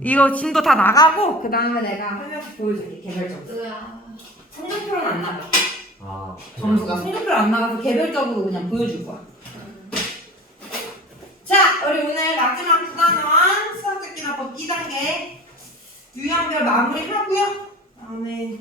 이거 진도 다 나가고 그 다음에 내가 한 명씩 보여줄게 개별적으로. 으아. 성적표는 안 나가. 아, 점수가 성적표로 안 나가서 개별적으로 그냥 보여줄 거야. 자, 우리 오늘 마지막 구간은 수학적기납법 2단계 유형별 마무리하고요. 다음에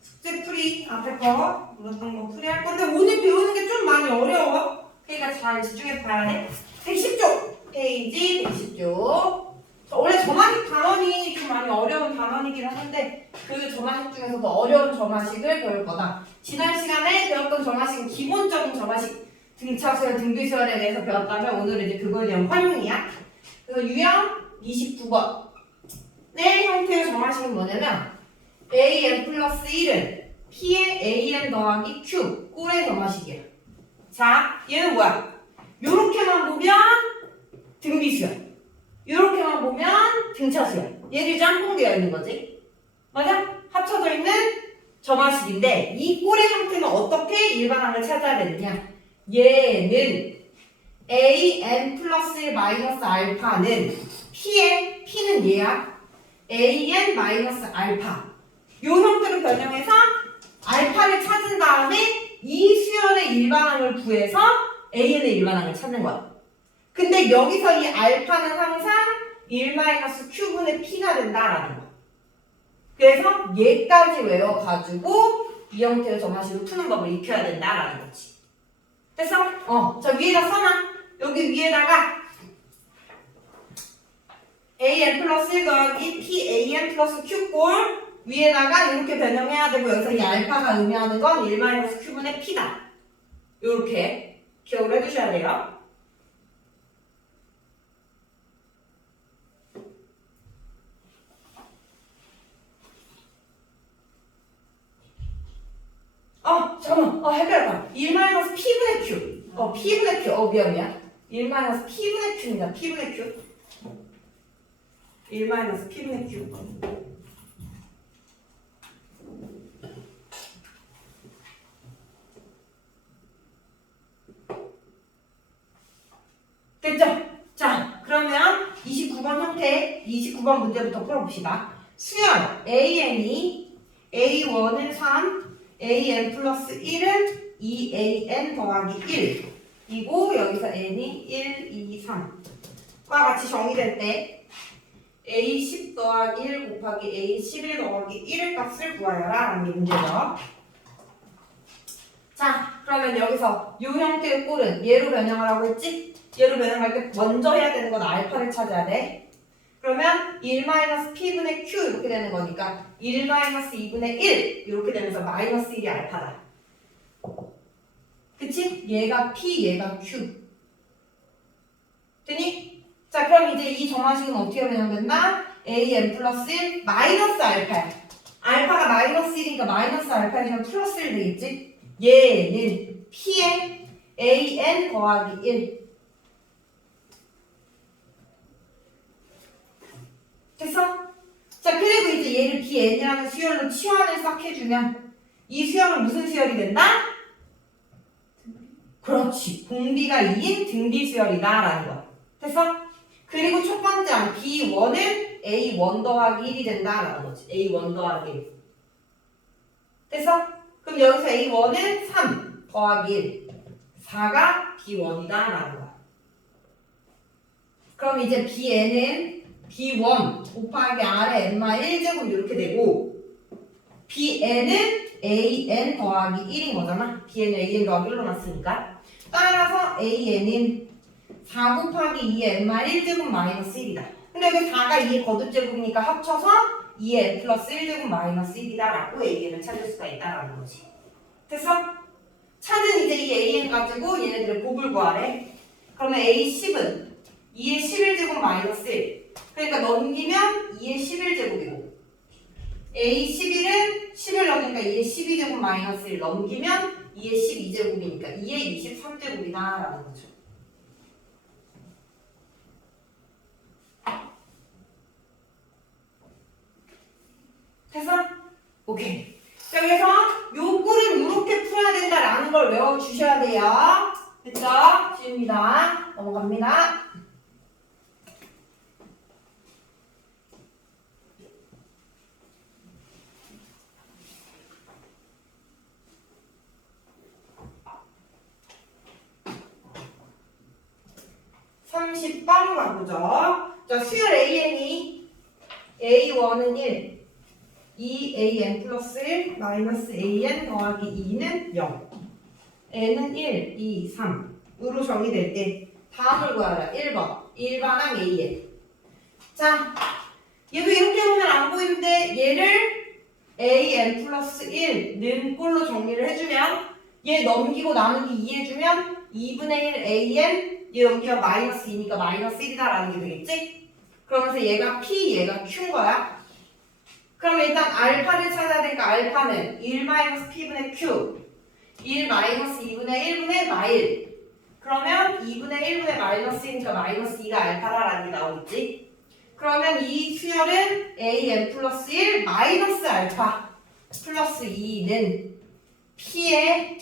숙제풀이 앞에 거 물었던 거 풀이할 건데 오늘 배우는 게 좀 많이 어려워. 그러니까 잘 집중해서 봐야 돼. 110쪽 페이지 110쪽. 원래 점화식 단원이 좀 많이 어려운 단원이긴 하는데 그 점화식 중에서도 어려운 점화식을 배울 거다. 지난 시간에 배웠던 점화식은 기본적인 점화식 등차수열, 등비수열에 대해서 배웠다면 오늘은 이제 그거에 대한 활용이야. 그래서 유형 29번 의 형태의 점화식은 뭐냐면 an 플러스 1은 p의 an 더하기 q 꼴의 점화식이야. 자, 얘는 뭐야? 요렇게만 보면 등비수열, 요렇게만 보면 등차수열. 얘들이 짬뽕되어 있는 거지. 맞아? 합쳐져 있는 점화식인데 이 꼴의 형태는 어떻게 일반항을 찾아야 되느냐? 얘는 an 플러스 1 마이너스 알파는 p는 얘야. an 마이너스 알파 요 형태로 변형해서 알파를 찾은 다음에 이 수열의 일반항을 구해서 an의 일반항을 찾는 거야. 근데 여기서 이 알파는 항상 1-q분의 p가 된다라는 거야. 그래서 얘까지 외워가지고 이 형태의 점화식을 푸는 법을 익혀야 된다라는 거지. 됐어? 저 위에다 써놔. 여기 위에다가 an 플러스 1 더하기 p an 플러스 q꼴 위에다가 이렇게 변형해야 되고 여기서 이 알파가 의미하는 건 1-q분의 p다. 이렇게 기억을 해두셔야 돼요. 잠깐만. 헷갈렸다. 1-p분의 q. p분의 q. 미안. 1-p분의 q입니다. p분의 q. 1-p분의 q. 됐죠? 자, 그러면 29번 형태, 29번 문제부터 풀어봅시다. 수열 an이 a1은 3, an 플러스 1은 2an 더하기 1이고 여기서 n이 1, 2, 3과 같이 정의될 때 a10 더하기 1 곱하기 a11 더하기 1의 값을 구하여라 라는 게 문제죠. 자, 그러면 여기서 이 형태의 꼴은 얘로 변형하라고 했지? 얘로 변형할 때 먼저 해야 되는 건 알파를 찾아야 돼. 그러면 1-p분의 q 이렇게 되는 거니까 1-2분의 1 이렇게 되면서 마이너스 1이 알파다. 그치? 얘가 p, 얘가 q. 되니? 자, 그럼 이제 이 점화식은 어떻게 변형된다? an 플러스 1 마이너스 알파야. 알파가 마이너스 1이니까 마이너스 알파이면 플러스 1 되겠지? 얘는 p의 an 더하기 1. 됐어? 자, 그리고 이제 얘를 bn이라는 수열로 치환을 싹 해주면 이 수열은 무슨 수열이 된다? 그렇지. 공비가 2인 등비 수열이다 라는 거야. 됐어? 그리고 첫 번째 항 b1은 a1 더하기 1이 된다 라는 거지. a1 더하기 1. 됐어? 그럼 여기서 a1은 3 더하기 1. 4가 b1이다 라는 거야. 그럼 이제 bn은 b1 곱하기 r의 n마 1제곱 이렇게 되고 bn은 an 더하기 1인 거잖아. bn은 an 더하기 1로 났으니까 따라서 an은 4 곱하기 2의 n마 1제곱 마이너스 1이다. 근데 여기 4가 2의 거듭제곱이니까 합쳐서 2의 n 플러스 1제곱 마이너스 1이다 라고 an을 찾을 수가 있다라는 거지. 됐어? 찾은 이제 이 an 가지고 얘네들의 곱을 구하래. 그러면 a10은 2의 11제곱 마이너스 1. 그러니까 넘기면 2의 11제곱이고 a11은 11 넘기니까 2의 12제곱 마이너스 1 넘기면 2의 12제곱이니까 2의 23제곱이다 라는 거죠. 됐어? 오케이. 자, 그래서 요 꼴은 이렇게 풀어야 된다라는 걸 외워주셔야 돼요. 됐죠? 지웁니다. 넘어갑니다. 30번 가보죠. 자, 수열 AN이 A1은 1, 2AN 플러스 1 마이너스 AN 더하기 2는 0. N은 1, 2, 3으로 정의될 때 다음을 구하라. 1번 일반항 AN. 자, 얘도 이렇게 보면 안 보이는데 얘를 AN 플러스 1는 꼴로 정리를 해주면 얘 넘기고 나누기 2 해주면 2분의 1 AN 얘 여기가 마이너스 2니까 마이너스 1이다라는 게 되겠지? 그러면서 얘가 P, 얘가 Q인 거야. 그럼 일단 알파를 찾아야 되니까 알파는 1 마이너스 P분의 Q 1 마이너스 2분의 1분의 마일. 그러면 2분의 1분의 마이너스 1이니까 마이너스 2가 알파라는 게 나오겠지? 그러면 이 수열은 AN 플러스 1 마이너스 알파 플러스 2는 P의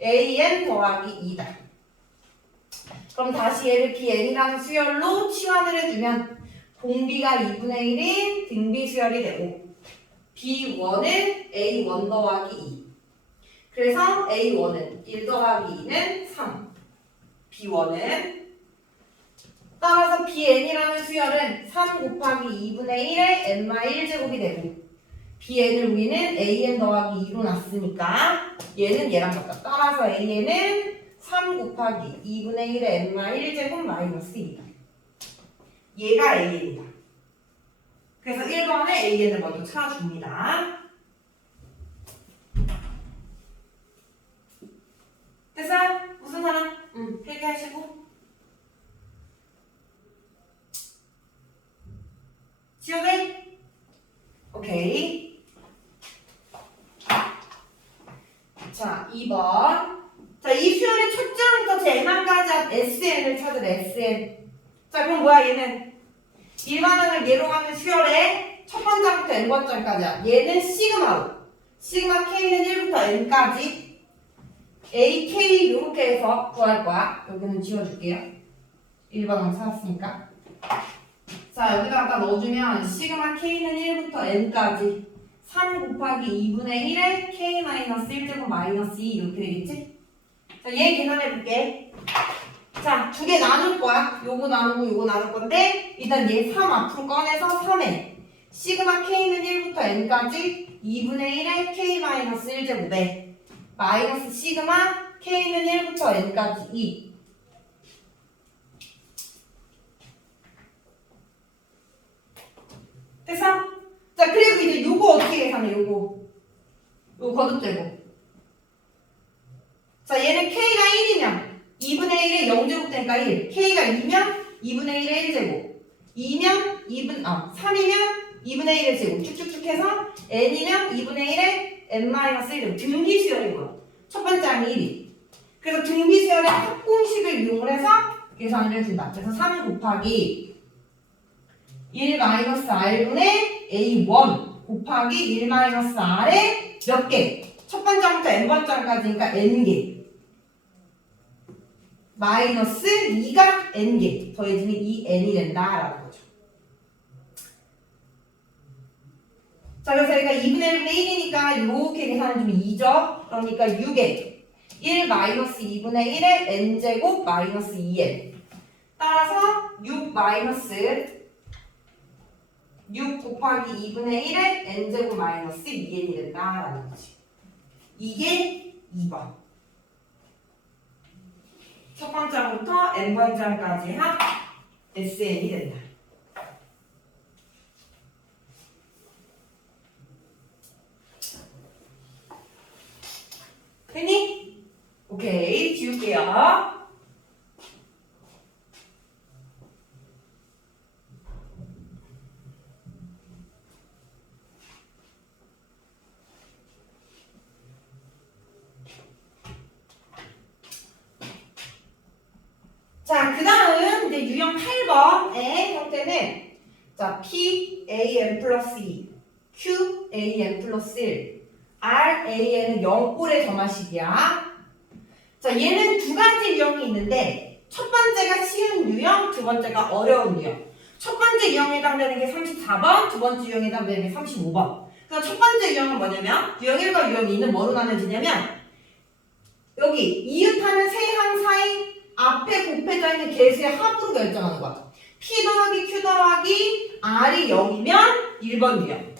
AN 더하기 2다. 그럼 다시 얘를 BN이라는 수열로 치환을 해주면 공비가 2분의 1인 등비 수열이 되고 B1은 A1 더하기 2. 그래서 A1은 1 더하기 2는 3. B1은 따라서 BN이라는 수열은 3 곱하기 2분의 1의 n-1제곱이 되고 BN을 우리는 AN 더하기 2로 놨으니까 얘는 얘랑 같다. 따라서 AN은 3 곱하기 2분의 1의 n-1제곱 마이너스 2다. 얘가 AN이다. 그래서 1번에 AN을 먼저 찾아줍니다. 됐어? 무슨 사람? 필기하시고. 지우개? 오케이. 자, 2번. 자, 이 수열의 첫 장부터 제만까지 한 SN을 찾으래, SN. 자, 그럼 뭐야, 얘는? 일반항을 예로 가는 수열의 첫 번장부터 n번장까지야. 얘는 시그마로. 시그마 K는 1부터 n까지. AK 이렇게 해서 구할 거야. 여기는 지워줄게요. 일반항 찾았으니까. 자, 여기다 갖다 넣어주면 시그마 K는 1부터 n까지 3 곱하기 2분의 1에 K-1제곱 마이너스 2 이렇게 되겠지? 자, 얘 계산해볼게. 자, 두 개 나눌 거야. 요거 나누고 요거 나눌 건데 일단 얘 3 앞으로 꺼내서 3에 시그마 K는 1부터 n까지 2분의 1에 K-1제곱에 마이너스 시그마 K는 1부터 n까지 2. 됐어? 자, 그리고 이제 요거 어떻게 계산해, 요거 거듭되고. 자, 얘는 K가 1이면 2분의 1에 0제곱 되니까 1. K가 2면 2분의 1에 1제곱. 3이면 2분의 1의 제곱. 쭉쭉쭉 해서 N이면 2분의 1에 N-1제곱. 등비수열인 거야. 첫 번째 항이 1이. 그래서 등비수열의 합공식을 이용을 해서 계산을 해준다. 그래서 3 곱하기 1 마이너스 R분의 A1 곱하기 1 마이너스 R에 몇 개? 첫 번째부터 n번째까지니까 n개. 마이너스 2가 n개. 더해지면 2n이 된다라는 거죠. 자, 그래서 여기가 2분의 1분의 1이니까 이렇게 계산해주면 2죠. 그러니까 6에 1 마이너스 2분의 1에 n제곱 마이너스 2n. 따라서 6 마이너스 6 곱하기 2분의 1에 n제곱 마이너스 2n이 된다라는 거지. 이게 2번. 첫 번째부터 n번째까지 한 SN이 된다. 됐니? 오케이, 지울게요. 자, 그 다음 이제 유형 8번의 형태는 자, PAN 플러스 2, QAN 플러스 1, RAN은 0꼴의 점화식이야. 자, 얘는 두 가지 유형이 있는데 첫 번째가 쉬운 유형, 두 번째가 어려운 유형. 첫 번째 유형에 해당되는 게 34번, 두 번째 유형에 해당되는 게 35번. 그래서 첫 번째 유형은 뭐냐면 유형 1과 유형 2는 뭐로 나눠지냐면 여기 이웃하는 세 항 사이 앞에 곱해져 있는 개수의 합으로 결정하는 거야. P 더하기 Q 더하기 R이 0이면 1번 유형.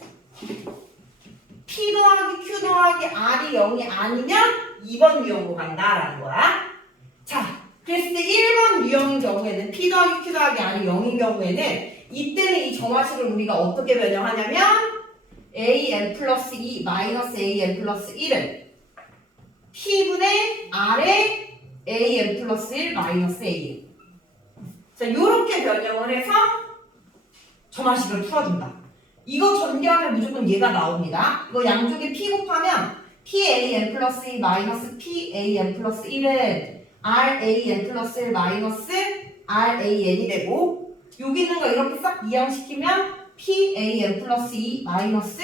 P 더하기 Q 더하기 R이 0이 아니면 2번 유형으로 간다라는 거야. 자, 그랬을 때 1번 유형인 경우에는 P 더하기 Q 더하기 R이 0인 경우에는 이때는 이 정화식을 우리가 어떻게 변형하냐면 AN 플러스 2 마이너스 AN 플러스 1은 P분의 R의 AN 플러스 1 마이너스 AN. 자, 요렇게 변형을 해서 정화식을 풀어준다. 이거 전개하면 무조건 얘가 나옵니다. 이거 양쪽에 P 곱하면 PAN 플러스 2 마이너스 PAN 플러스 1은 RAN 플러스 1 마이너스 RAN이 되고 여기 있는 거 이렇게 싹 이항시키면 PAN 플러스 2 마이너스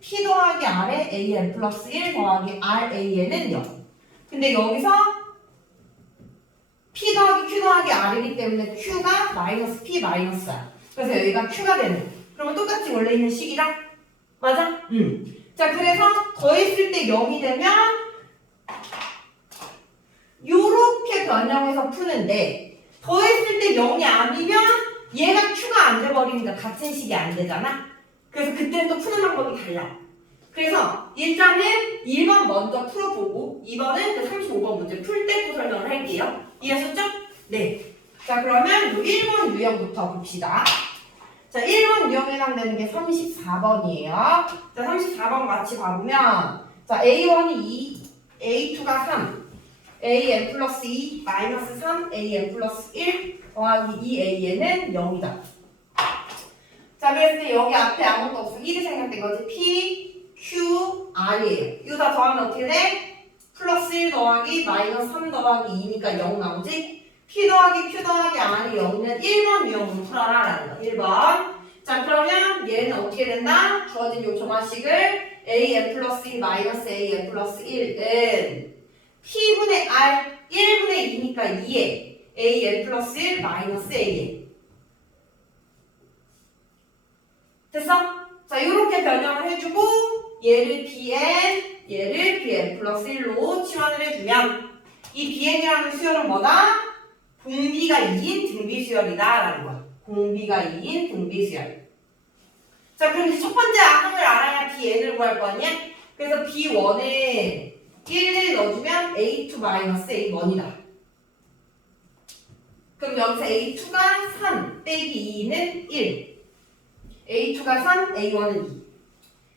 P 더하기 R의 AN 플러스 1 더하기 RAN은 0. 근데 여기서 P 더하기 Q 더하기 R이기 때문에 Q가 마이너스 P 마이너스야. 그래서 여기가 Q가 되는. 그러면 똑같이 원래 있는 식이랑 맞아? 자, 그래서 더했을 때 0이 되면 요렇게 변형해서 푸는데 더했을 때 0이 아니면 얘가 Q가 안 돼버리니까 같은 식이 안 되잖아. 그래서 그때는 또 푸는 방법이 달라. 그래서 일단은 1번 먼저 풀어보고 2번은 그 35번 문제 풀 때 또 설명을 할게요. 이해하셨죠? 네. 자, 그러면 요 1번 유형부터 봅시다. 자, 1번 유형에 해당되는 게 34번이에요. 자, 34번 같이 봐보면 자, A1이 2, A2가 3, AN 플러스 2, 마이너스 3, AN 플러스 1 더하기 2AN은 0이다. 자, 그랬을 때 여기 앞에 아무것도 없으면 1이 생략된 거지. P, Q, R이에요. 이거 다 더하면 어떻게 돼? 플러스 1 더하기 마이너스 3 더하기 2니까 0 나오지? P 더하기 Q 더하기 R이 0이면 1번 유형으로 풀어라 라는 거. 1번. 자, 그러면 얘는 어떻게 된다? 주어진 요 정화식을 AN 플러스 1 마이너스 AN 플러스 1은 P분의 R 1분의 2니까 2에 AN 플러스 1 마이너스 AN. 됐어? 자, 요렇게 변형을 해주고 얘를 BN, 얘를 BN 플러스 1로 치환을 해주면 이 BN이라는 수열은 뭐다? 공비가 2인 등비수열이다 라는 거야. 공비가 2인 등비수열. 자, 그럼 이제 첫 번째 항을 알아야 BN을 구할 거 아니야? 그래서 B1에 1을 넣어주면 A2-A1이다. 그럼 여기서 A2가 3 빼기 2는 1. A2가 3, A1은 2.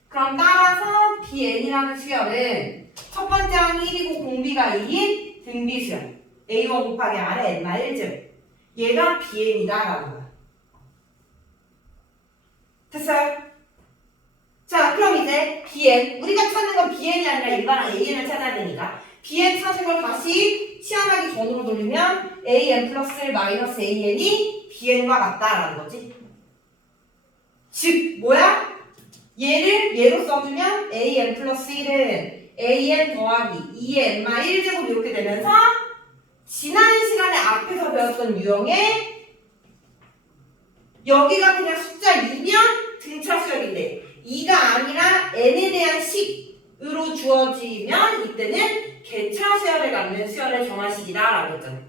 그럼 따라서 BN이라는 수열은 첫 번째 항이 1이고 공비가 2인 등비수열. A1 곱하기 R의 N-1즉 얘가 BN이다 라는 거야. 됐어요? 자, 그럼 이제 BN 우리가 찾는 건 BN이 아니라 일반한 AN을 찾아야 되니까 BN 찾은 걸 다시 치환하기 전으로 돌리면 AN 플러스 1 마이너스 AN이 BN과 같다라는 거지. 즉 뭐야? 얘를 얘로 써주면 AN 플러스 1은 AN 더하기 2의 N마 1제곱 이렇게 되면서 지난 시간에 앞에서 배웠던 유형에 여기가 그냥 숫자 2면 등차 수열인데 2가 아니라 n에 대한 식으로 주어지면 이때는 개차 수열을 갖는 수열의 정화식이다라고 했잖아.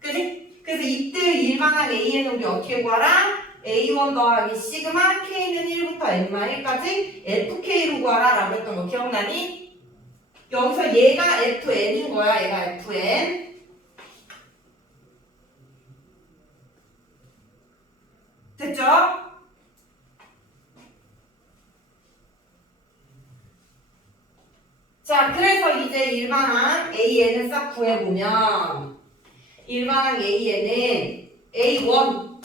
그지? 그래서 이때 일반항 AN은 우리 어떻게 구하라? A1 더하기 시그마 K는 1부터 N마 1까지 FK로 구하라 라고 했던 거 기억나니? 여기서 얘가 FN인 거야. 얘가 FN. 됐죠? 자, 그래서 이제 일반항 AN을 싹 구해보면 일반항 AN은 A1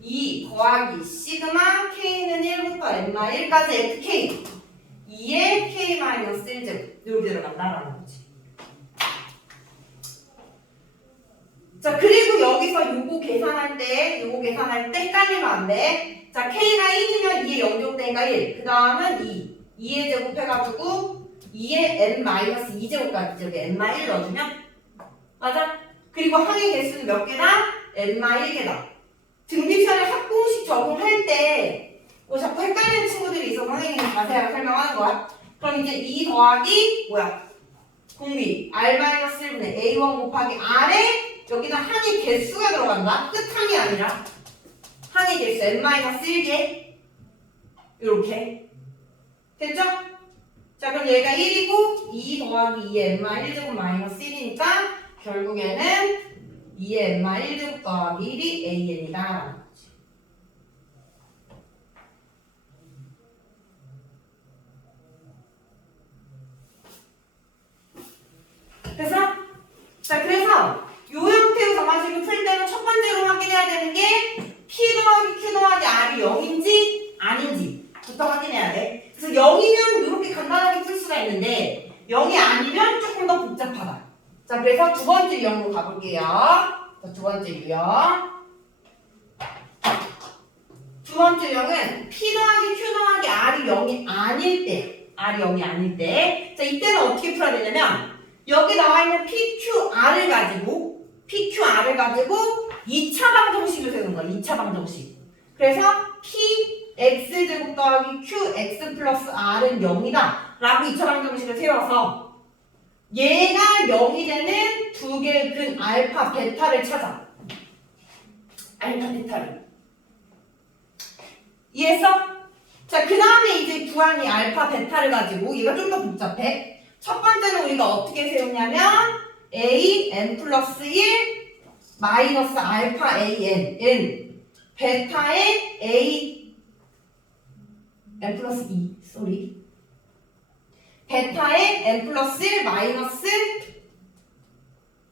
2 더하기 시그마 K는 1부터 N마 1까지 FK 2의 K-1제곱 이렇게 들어간다라는 거지. 자, 그리고 여기서 요거 계산할 때 헷갈리면 안 돼. 자, K가 1이면 2의 0제곱되니까 1. 그 다음은 2. 2의 제곱 해가지고 2의 N-2제곱까지 이렇게 N-1 넣어주면 맞아? 그리고 항의 개수는 몇 개다? N-1개다. 등비수열의 합공식 적용할 때 뭐 자꾸 헷갈리는 친구들이 있어서 선생님이 자세하게 설명하는 거야. 그럼 이제 2 더하기 뭐야? 공비 R-1분의 A1 곱하기 R의 여기는 항의 개수가 들어간다. 끝항이 아니라 항의 개수 n-1개 이렇게 됐죠? 자 그럼 얘가 1이고 2 더하기 2의 n-1제곱 마이너스 1이니까 결국에는 2의 n-1제곱 더하기 1이 an이다. 그래서 그래서 요 형태의 정화식을 풀 때는 첫 번째로 확인해야 되는 게 P 더하기 Q 더하기 R이 0인지 아닌지부터 확인해야 돼. 그래서 0이면 이렇게 간단하게 풀 수가 있는데 0이 아니면 조금 더 복잡하다. 자 그래서 두 번째 유형으로 가볼게요. 자, 두 번째 유형. 두 번째 유형은 P 더하기 Q 더하기 R이 0이 아닐 때 자 이때는 어떻게 풀어야 되냐면 여기 나와 있는 PQR을 가지고 2차 방정식을 세우는 거야. 2차 방정식. 그래서 PX제곱 더하기 QX 플러스 R은 0이다 라고 2차 방정식을 세워서 얘가 0이 되는 두 개의 근 알파, 베타를 찾아. 알파, 베타를. 이해했어? 자, 그 다음에 이제 구하는 이 알파, 베타를 가지고 얘가 좀 더 복잡해. 첫 번째는 우리가 어떻게 세우냐면 A, N 플러스 1 마이너스 알파 A, N 베타의 A N 플러스 2 베타의 N 플러스 1 마이너스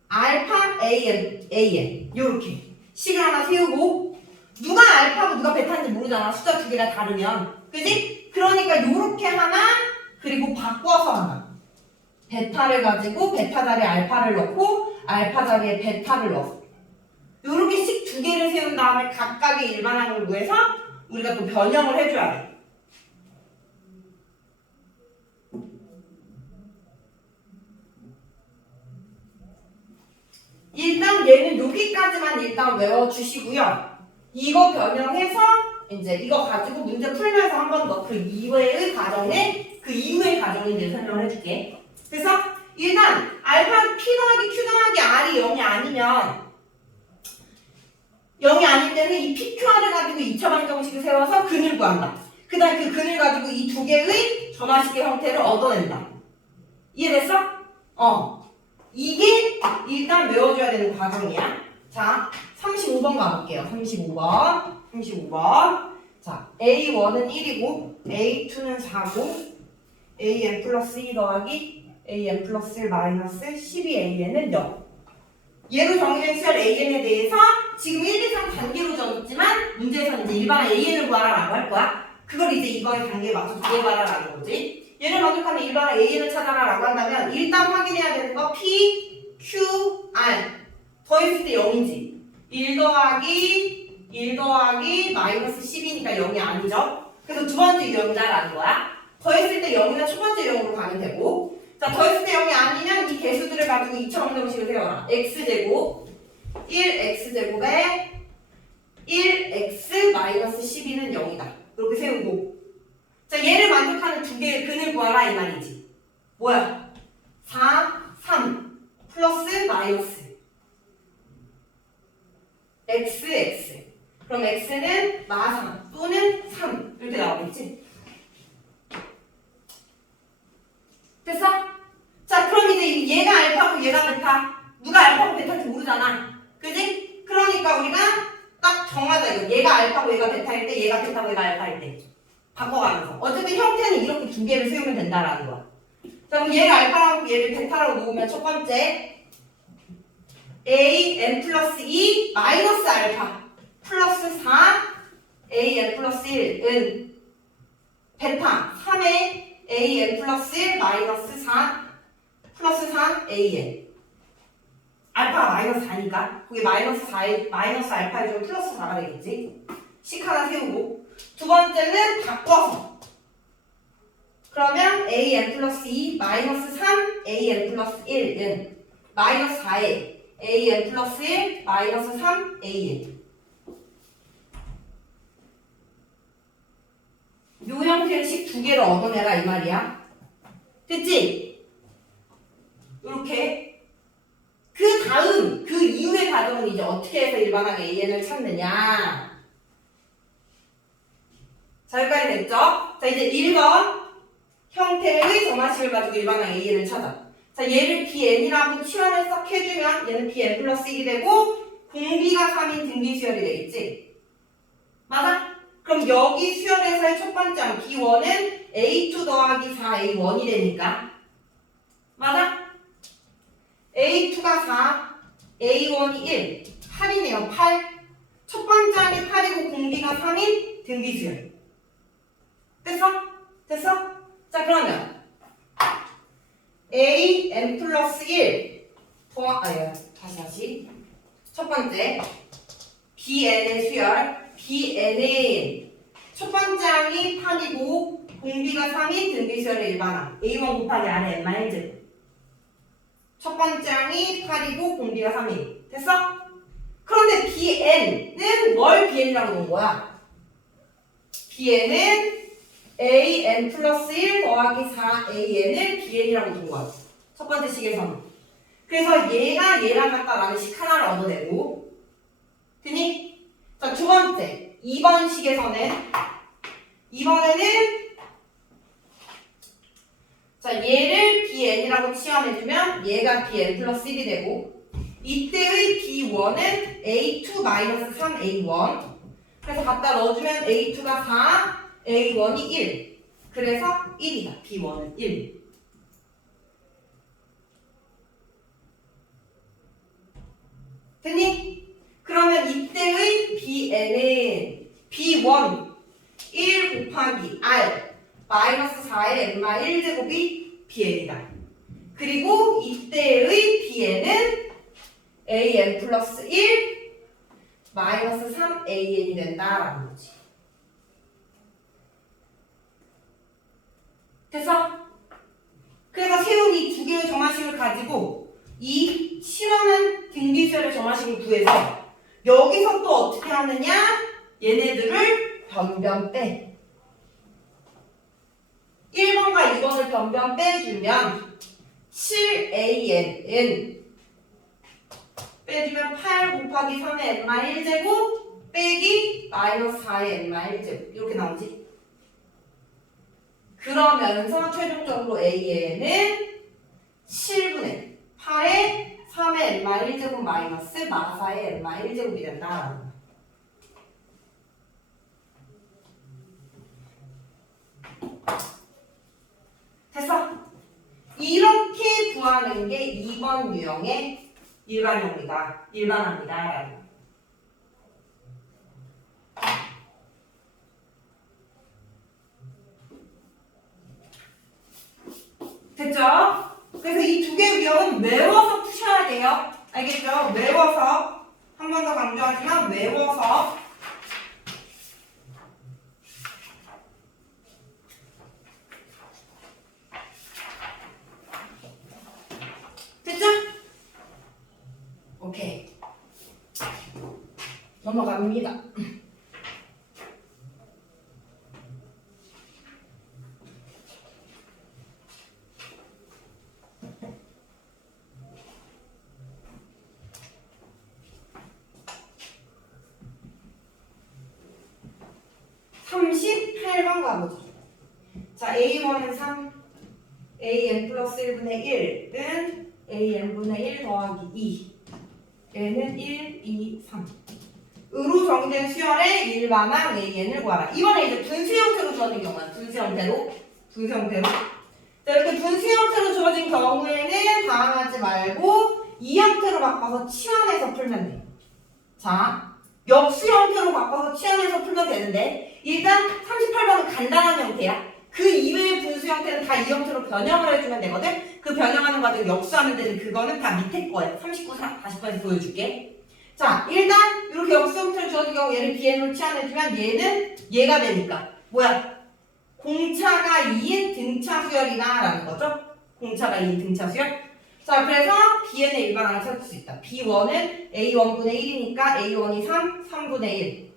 알파 AN 요렇게 식을 하나 세우고 누가 알파고 누가 베타인지 모르잖아. 숫자 두 개가 다르면 그지? 그러니까 요렇게 하나 그리고 바꿔서 하나 베타를 가지고 베타 자리에 알파를 넣고 알파 자리에 베타를 넣어. 요렇게 식 두 개를 세운 다음에 각각의 일반항을 구해서 우리가 또 변형을 해줘야 돼. 일단 얘는 여기까지만 일단 외워주시고요. 이거 변형해서 이제 이거 가지고 문제 풀면서 한 번 더 그 이후의 과정에 그 이후의 과정에 대해 설명을 해줄게. 그래서 일단 알파 P 더하기 Q 더하기 R이 0이 아니면 0이 아닐 때는 이 PQR을 가지고 2차 방정식을 세워서 근을 구한다. 그 다음 그 근을 가지고 이 두 개의 점화식의 형태를 얻어낸다. 이해됐어? 이게 일단 외워줘야 되는 과정이야. 자, 35번 가볼게요. 35번. 자, A1은 1이고 A2는 4고 AN 플러스 2 더하기 AN 플러스 1 마이너스 12AN은 0. 얘로 정의된 수열 AN에 대해서 지금 1, 2, 3 단계로 적었지만 문제에서는 이제 일반 AN을 구하라라고 할 거야. 그걸 이제 이거의 단계에 맞춰서 구해봐라라는 거지. 얘를 만족하는 일반 AN을 찾아라라고 한다면 일단 확인해야 되는 거 P, Q, R 더했을 때 0인지 1 더하기 마이너스 10이니까 0이 아니죠. 그래서 두 번째 유형이다라는 거야. 더했을 때 0이면 첫 번째 유형으로 가면 되고 자, 더했을 때 0이 아니면 이 개수들을 가지고 2차 방정식을 세워라. x제곱 1x제곱에 1x 마이너스 12는 0이다. 이렇게 세우고 자, 얘를 만족하는 두 개의 근을 구하라 이 말이지. 뭐야? 4, 3 플러스 마이너스 x 그럼 x는 마3 또는 3 이렇게 나오겠지? 됐어? 자, 그럼 이제 얘가 알파고 얘가 베타. 누가 알파고 베타인지 모르잖아. 그지? 그러니까 우리가 딱 정하자 이거. 얘가 알파고 얘가 베타일 때, 얘가 베타고 얘가 알파일 때. 바꿔가면서. 어쨌든 형태는 이렇게 두 개를 세우면 된다라는 거야. 자, 그럼 얘를 알파라고 얘를 베타라고 놓으면 첫 번째 A, N 플러스 2 마이너스 알파 플러스 4 A, N 플러스 1은 베타 3의 A, N 플러스 1 마이너스 4 플러스 4 A, N 알파가 마이너스 4니까 그게 마이너스 4에 마이너스 알파에 좀 플러스 4가 되겠지. 식 하나 세우고 두 번째는 바꿔서 그러면 A, N 플러스 2 마이너스 3 A, N 플러스 1은 마이너스 4에 A, N 플러스 1 마이너스 3 A, N 요 형태의 식 두 개를 얻어내라 이 말이야. 됐지? 요렇게 그 다음, 그 이후의 과정은 이제 어떻게 해서 일반항 AN을 찾느냐. 자, 여기까지 됐죠? 자, 이제 1번 형태의 정화식을 가지고 일반항 AN을 찾아. 자, 얘를 BN이라고 치환을 싹 해주면 얘는 BN 플러스 1이 되고 공비가 3인 등비 수열이 되겠지? 맞아? 그럼 여기 수열에서의 첫 번째 항 B1은 A2 더하기 4A1이 되니까 맞아? A2가 4, A1이 1, 8이네요. 8. 첫 번째 항이 8이고 공비가 3인 등비 수열. 됐어? 됐어? 자, 그러면 A, N 플러스 1 다시 첫 번째 BN의 수열 BN은 첫 번째 항이 8이고 공비가 3인 등비 수열의 일반항 A1 곱하기 R의 N-제곱 첫 번째 항이 8이고 공비가 3인 됐어? 그런데 BN은 뭘 BN이라고 놓은 거야? BN은 AN 플러스 1 더하기 4AN을 BN이라고 둔 거야. 첫 번째 식에서는. 그래서 얘가 얘랑 같다라는 식 하나를 얻어내고 되니? 자, 두 번째 2번 식에서는 이번에는 자, 얘를 BN이라고 치환해주면 얘가 BN 플러스 1이 되고 이때의 B1은 A2 마이너스 3A1 그래서 갖다 넣어주면 A2가 4 A1이 1. 그래서 1이다. B1은 1. 됐니? 그러면 이때의 BN은 B1 1 곱하기 R 마이너스 4의 N마 1제곱이 BN이다. 그리고 이때의 BN은 AN 플러스 1 마이너스 3AN이 된다라는 거지. 됐어? 그래서 세운 이 두 개의 정화식을 가지고 이 실험한 등비수열의 정화식을 구해서 여기서 또 어떻게 하느냐? 얘네들을 변변 빼. 1번과 2번을 변변 빼주면 7AN은 빼주면 8 곱하기 3의 N마 1제곱 빼기 마이너스 4의 N마 1제곱 이렇게 나오지? 그러면서 최종적으로 AN은 7분의 8의 3의 N마 1제곱 마이너스 마사의 N마 1제곱이 된다. 됐어? 이렇게 구하는 게 2번 유형의 일반합니다. 됐죠? 그래서 이 두 개의 유형은 외워서 푸셔야 돼요. 알겠죠? 외워서 한 번 더 강조하지만 외워서 됐죠? 오케이 넘어갑니다. 자, A1은 3, AN 플러스 1분의 1은 AN분의 1 더하기 2 얘는 1, 2, 3 으로 정의된 수열의 일반항 AN을 구하라. 이번에 이제 분수 형태로 주어진 경우는 분수 형태로 자, 이렇게 분수 형태로 주어진 경우에는 당황하지 말고 이 형태로 바꿔서 치환해서 풀면 돼. 자, 역수 형태로 바꿔서 치환해서 풀면 되는데 일단 38번은 간단한 형태야. 그 이외의 분수 형태는 다 이 형태로 변형을 해주면 되거든. 그 변형하는 과정 역수하면 되는 그거는 다 밑에 거야. 39, 40번에서 보여줄게. 자, 일단 이렇게 역수 형태로 주어진 경우 얘를 BN으로 치환해주면 얘는 얘가 되니까 뭐야? 공차가 2인 등차 수열이다 라는 거죠. 공차가 2인 등차 수열. 자, 그래서 BN의 일반항을 찾을 수 있다. B1은 A1분의 1이니까 A1이 3, 3분의 1.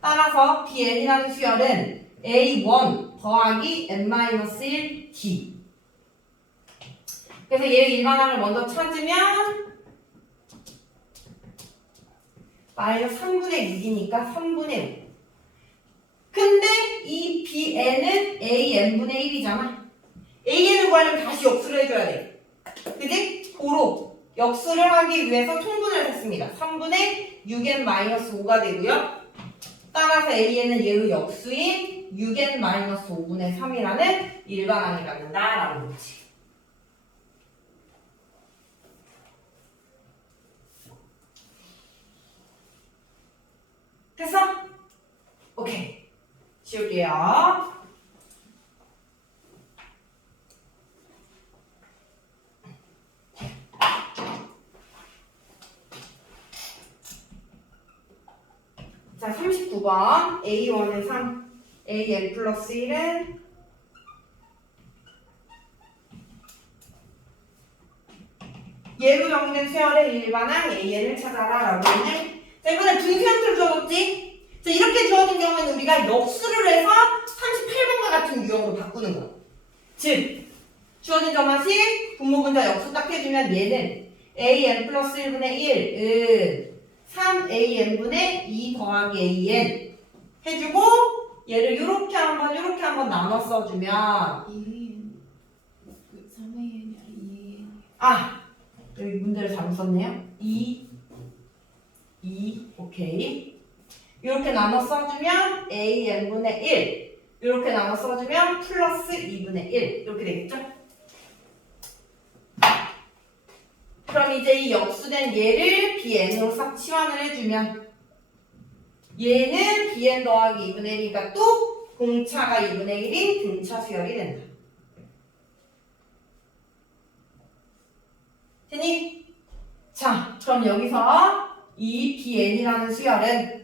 따라서 BN이라는 수열은 A1 더하기 N-1 D. 그래서 얘의 일반항을 먼저 찾으면 마이너스 3분의 6이니까 3분의 5. 근데 이 bn은 an분의 1이잖아. an을 구하려면 다시 역수를 해줘야 돼. 그지? 고로 역수를 하기 위해서 통분을 했습니다. 3분의 6n-5가 되고요. 따라서 an은 얘의 역수인 6n-5분의 3이라는 일반항이 갖는다라는 거지. 됐어? 오케이. 지울게요. 자, 39번. A1은 3, AN 플러스 1은 예로 정의된 수열의 일반항 AN을 찾아라 라고 했네. 자, 이번에 분수형태를 주어줬지? 자, 이렇게 주어진 경우에는 우리가 역수를 해서 38번과 같은 유형으로 바꾸는 거야. 즉, 주어진 점화식 분모분자 역수 딱 해주면 얘는 AN 플러스 1분의 1은 3AN분의 2 더하기 AN 해주고 얘를 요렇게 한번 나눠 써주면 3AN이 아니라 2AN. 아! 여기 문제를 잘못 썼네요. 2 오케이. 이렇게 나눠 써주면 AN분의 1 이렇게 나눠 써주면 플러스 2분의 1 이렇게 되겠죠? 그럼 이제 이 역수된 얘를 bn으로 싹 치환을 해주면 얘는 bn 더하기 2분의 1이니까 또 공차가 2분의 1인 등차 수열이 된다. 됐니? 자, 그럼 여기서 이 bn이라는 수열은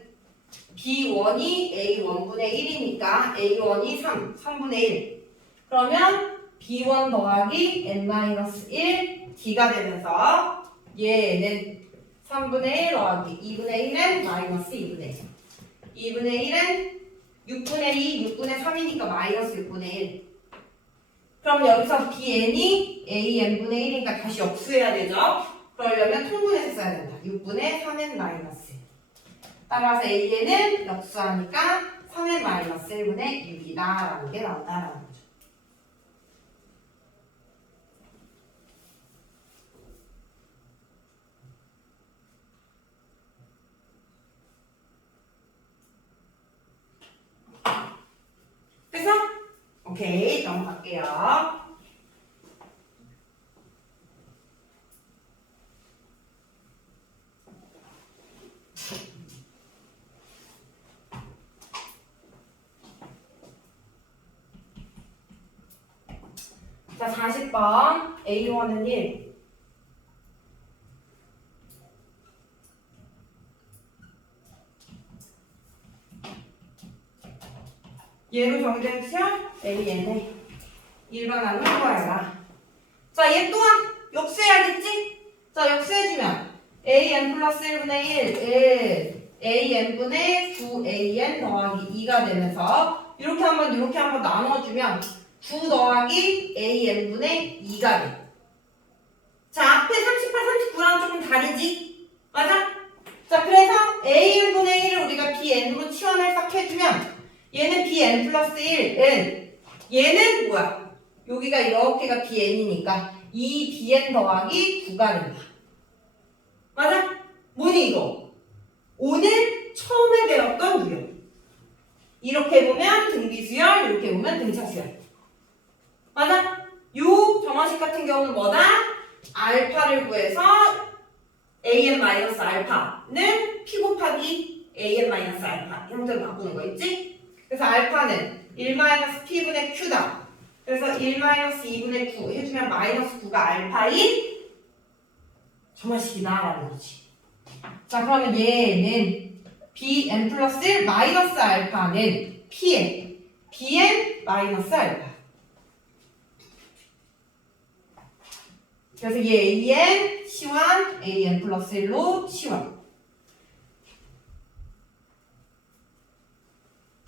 b1이 a1분의 1이니까 a1이 3분의 1 그러면 b1 더하기 n-1 d가 되면서 얘는 3분의 1 더하기 2분의 1은 마이너스 2분의 1 2분의 1은 6분의 2, 6분의 3이니까 마이너스 6분의 1 그럼 여기서 bn이 an분의 1이니까 다시 역수해야 되죠? 그러려면 통분해서 써야 된다 6분의 3n 마이너스 1 따라서 an은 역수하니까 3n 마이너스 1분의 6이다 라는 게 나온다라는 거죠. 됐어? 오케이, 넘어갈게요. 자, 40번. A1은 1. 얘로 정의된 수열 AN의 일반항을 구하여라. 자, 얘 또한 역수해야겠지? 자, 역수해주면 AN 플러스 1분의 1은 AN분의 9AN 더하기 2가 되면서 이렇게 한번 나눠주면 9 더하기 AN분의 2가 돼. 자, 앞에 38, 39랑 조금 다르지? 맞아? 자, 그래서 AN분의 1을 우리가 BN으로 치환을 싹 해주면 얘는 bn 플러스 1은 얘는 뭐야? 여기가 이렇게가 bn이니까 2bn 더하기 9가 된다. 맞아? 뭐니 이거? 오늘 처음에 배웠던 유형. 이렇게 보면 등비수열, 이렇게 보면 등차수열. 맞아? 요 정화식 같은 경우는 뭐다? 알파를 구해서 an-알파는 p 곱하기 an-알파 형태로 바꾸는 거 있지? 그래서 알파는 1-p분의 q다. 그래서 1-2분의 9 해주면 마이너스 9가 알파인 정화식이다 라는 거지. 자, 그러면 얘는 bn 플러스 1 마이너스 알파는 pn bn 마이너스 알파. 그래서 얘 an 치환 an 플러스 1로 치환.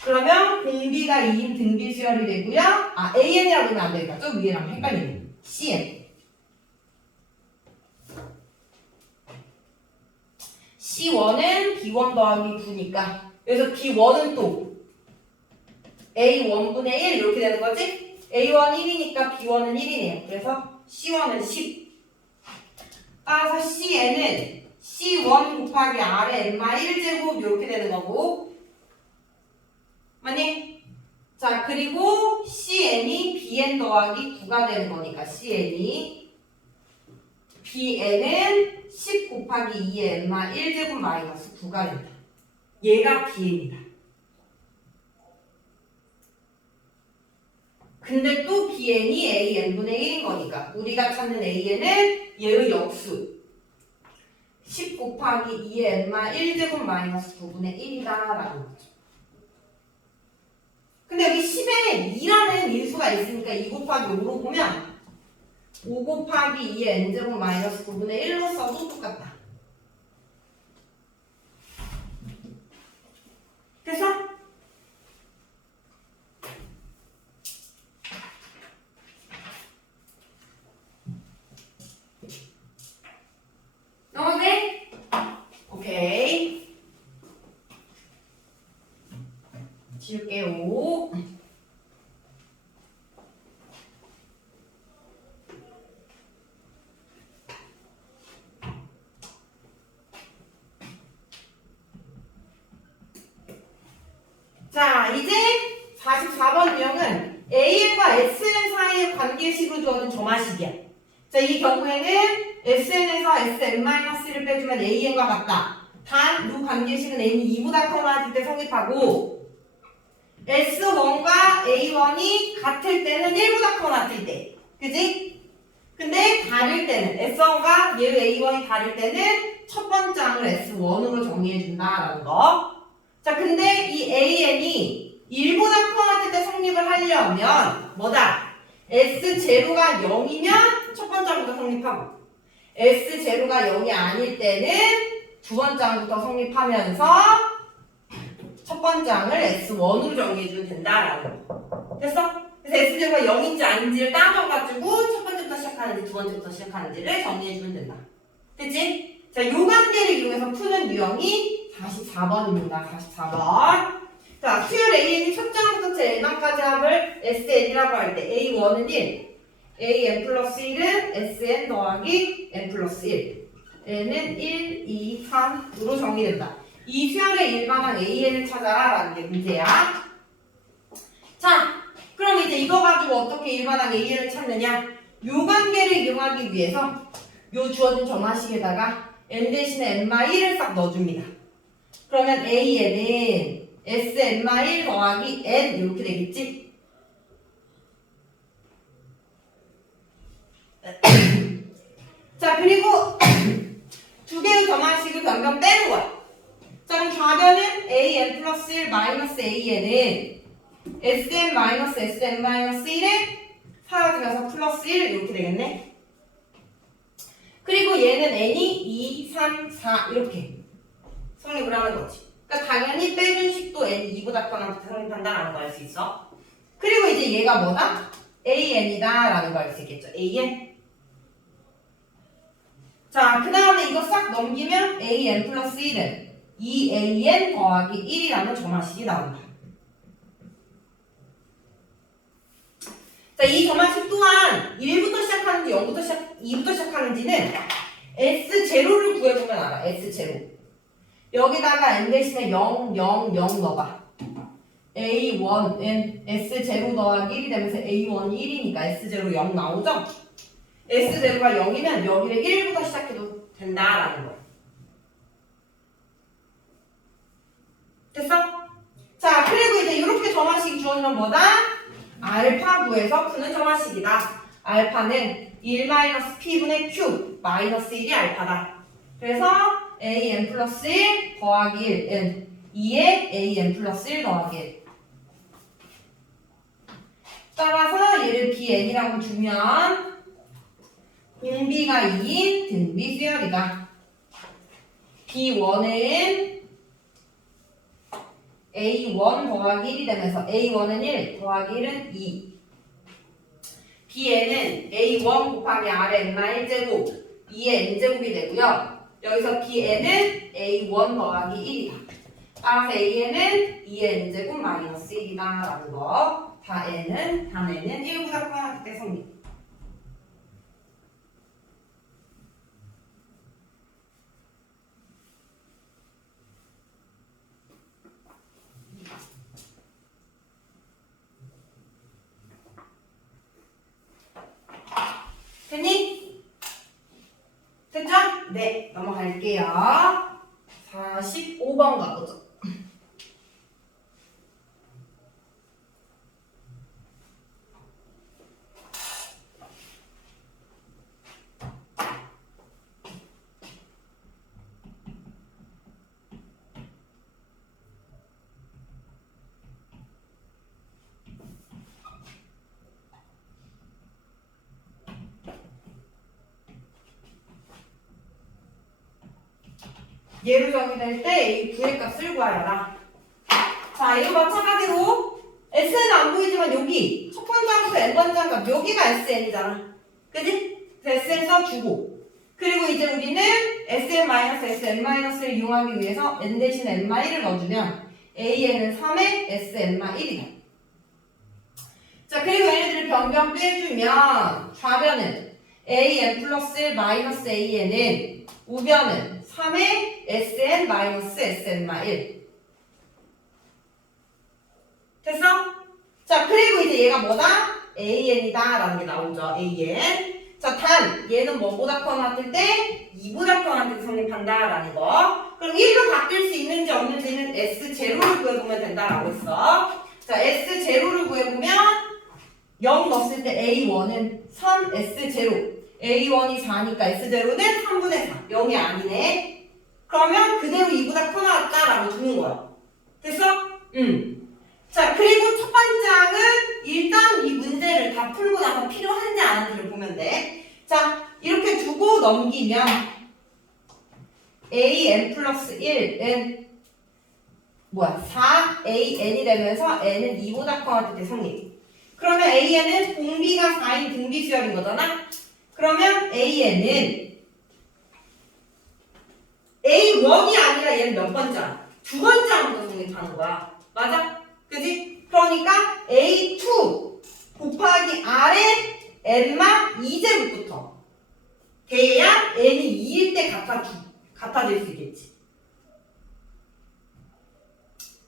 그러면 공비가 2인 등비수열이 되고요. 아, AN이라고 하면 안 되니까 좀 위에랑 헷갈리네. CN. C1은 B1 더하기 9니까 그래서 B1은 또 A1분의 1 이렇게 되는 거지? A1 1이니까 B1은 1이네요. 그래서 C1은 10. 따라서 Cn은 C1 곱하기 R의 N마 1제곱 이렇게 되는 거고 맞니? 자 그리고 Cn이 Bn 더하기 9가 되는 거니까 Cn이 Bn은 10 곱하기 2의 N마 1제곱 마이너스 9가 된다. 얘가 Bn이다. 근데 또 Bn이 AN분의 1인 거니까 우리가 찾는 AN은 얘의 역수 10 곱하기 2의 N마 1제곱 마이너스 9분의 1이다 라는 거죠. 근데 여기 10에 2라는 인수가 있으니까 2 곱하기 5로 보면 5 곱하기 2의 N제곱 마이너스 9분의 1로 써도 똑같다. 됐어? 넘어게? 오케이. 지울게요. 자, 이제 44번 유형은 AN과 SN 사이의 관계식으로 주어진 점화식이야. 자, 이 경우에는 SN에서 SN-1을 빼주면 AN과 같다. 단, 이 관계식은 N이 2보다 커질 때 성립하고 S1과 A1이 같을 때는 1보다 커질 때. 그지? 근데 다를 때는 S1과 얘의 A1이 다를 때는 첫 번째 항을 S1으로 정리해준다라는 거. 자, 근데 이 AN이 1보다 커질 때 성립을 하려면 뭐다? S0가 0이면 첫 번째 항부터 성립하고 S0가 0이 아닐 때는 두 번째 항부터 성립하면서 첫 번째 항을 S1으로 정리해주면 된다라는 거. 됐어? 그래서 S0가 0인지 아닌지를 따져가지고 첫 번째부터 시작하는지 두 번째부터 시작하는지를 정리해주면 된다. 됐지? 자, 요 관계를 이용해서 푸는 유형이 44번입니다. 44번. 자, 수열 AN이 첫째 항부터 N항까지 합을 SN이라고 할 때 A1은 1, AN 플러스 1은 SN 더하기 N 플러스 1, N은 1, 2, 3으로 정리된다. 이 수열의 일반항 AN을 찾아라 라는 게 문제야. 자, 그럼 이제 이거 가지고 어떻게 일반항 AN을 찾느냐? 요 관계를 이용하기 위해서 요 주어진 점화식에다가 N 대신에 N-1을 싹 넣어줍니다. 그러면 AN은 SN-1 더하기 N 이렇게 되겠지? 자, 그리고 두 개의 점화식을 변경 빼는 거야. 자, 그럼 좌변은 AN 플러스 1 마이너스 AN은 SN 마이너스 SN 마이너스 1에 사라지면서 플러스 1 이렇게 되겠네? 그리고 얘는 N이 2, 3, 4 이렇게 성립을 하는 거지. 그러니까 당연히 빼준 식도 N이 2보다 커나부터 성립한다라는 걸 알 수 있어. 그리고 이제 얘가 뭐다? AN이다 라는 걸 알 수 있겠죠. AN. 자, 그 다음에 이거 싹 넘기면 AN 플러스 1은 2AN 더하기 1이라는 점화식이 나온다. 자, 이 점화식 또한 1부터 시작하는지 2부터 시작하는지는 S0를 구해보면 알아. S0. 여기다가 N 대신에 0, 0, 0 넣어봐. A1은 S0 더하기 1이 되면서 A1이 1이니까 S0 0 나오죠? S0가 0이면 여기를 1부터 시작해도 된다라는 거야. 됐어? 자, 그리고 이제 이렇게 점화식이 주어지면 뭐다? 알파 구해서 푸는 점화식이다. 알파는 1-P분의 Q 마이너스 1이 알파다. 그래서 AN 플러스 1 더하기 1은 2에 AN 플러스 1 더하기 1. 따라서 얘를 BN이라고 주면 공비가 2인 등비 수열이다. B1은 A1 더하기 1이 되면서 A1은 1 더하기 1은 2. Bn은 A1 곱하기 R의 N마 1제곱 2의 N제곱이 되고요. 여기서 Bn은 A1 더하기 1이다. 따라서 An은 2n제곱 마이너스 1이다 라는 거. 단 n은 1보다 커야 때 성립. 됐니? 됐죠? 네, 넘어갈게요. 45번 가보죠. 얘로 정의될 때 A 구의 값을 구하여라. 자, 이거 마찬가지로 S는 안 보이지만 여기 첫 번째 항부터 n번째 항값 여기가 SN이잖아. 그지? SN 써주고 그리고 이제 우리는 SN-SN-를 이용하기 위해서 n 대신 n-1을 넣어주면 AN은 3에 SN-1이다. 자, 그리고 얘네들을 변변 빼주면 좌변은 AN 플러스 마이너스 AN은 우변은 3의 SN 마이너스 SN-1 됐어? 자, 그리고 이제 얘가 뭐다? AN이다 라는 게 나오죠. AN. 자, 단 얘는 뭐보다 커놨을 때 2보다 커놨을 때 성립한다 라는 거. 그럼 1로 바뀔 수 있는지 없는지는 S0를 구해보면 된다라고 했어. 자, S0를 구해보면 0 넣었을 때 A1은 3 S0 A1이 4니까 S0는 3분의 4 0이 아니네. 그러면 그대로 2보다 커 나왔다라고 두는 거야. 됐어? 자, 그리고 첫 번째 항은 일단 이 문제를 다 풀고 나서 필요한지 안 한지를 보면 돼. 자, 이렇게 두고 넘기면 AN 플러스 1은 4AN이 되면서 N은 2보다 커질 때 성립. 그러면 AN은 공비가 4인 등비수열인 거잖아. 그러면 AN은 A1이 아니라 얘는 몇 번째야? 두 번째 항부터 성립하는 거야. 맞아? 그지? 그러니까 A2 곱하기 R의 N마 2제곱부터 돼야 N이 2일 때 같아질 수 있겠지.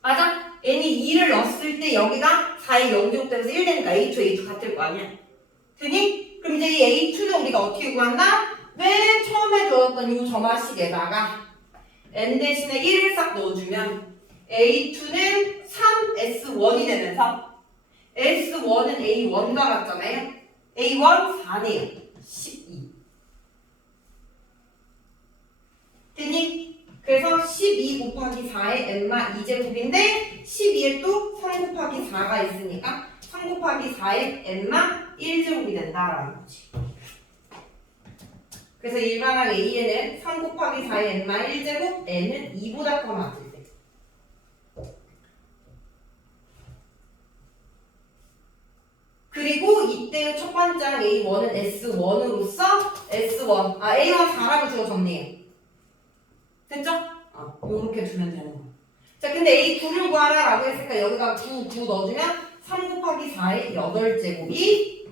맞아? N이 2를 넣었을 때 여기가 4의 0제곱되면서 1 되니까 A2 같을 거 아니야. 되니? 그럼 이제 이 A2는 우리가 어떻게 구한다? 맨 처음에 줘줬던 이 점화식에다가 N 대신에 1을 싹 넣어주면 A2는 3S1이 되면서 S1은 A1과 같잖아요. A1 4네요. 12. 됐니? 그래서 12 곱하기 4의 N마 2제곱인데 12에 또 3 곱하기 4가 있으니까 3 곱하기 4의 N마 1제곱이 된다라는 거지. 그래서 일반항 A에는 3 곱하기 4의 N마 1제곱, N은 2보다 커 맞을 때. 그리고 이때 첫 번째 항 A1은 S1으로서 S1, A1 4라고 주어 정리해. 됐죠? 요렇게 두면 되는 거야. 자, 근데 A9를 구하라 라고 했으니까 여기다 9 넣어주면 3 곱하기 4의 8제곱이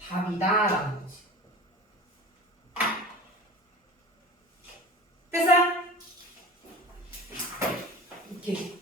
답이다 라는 거지. 됐어? 이렇게.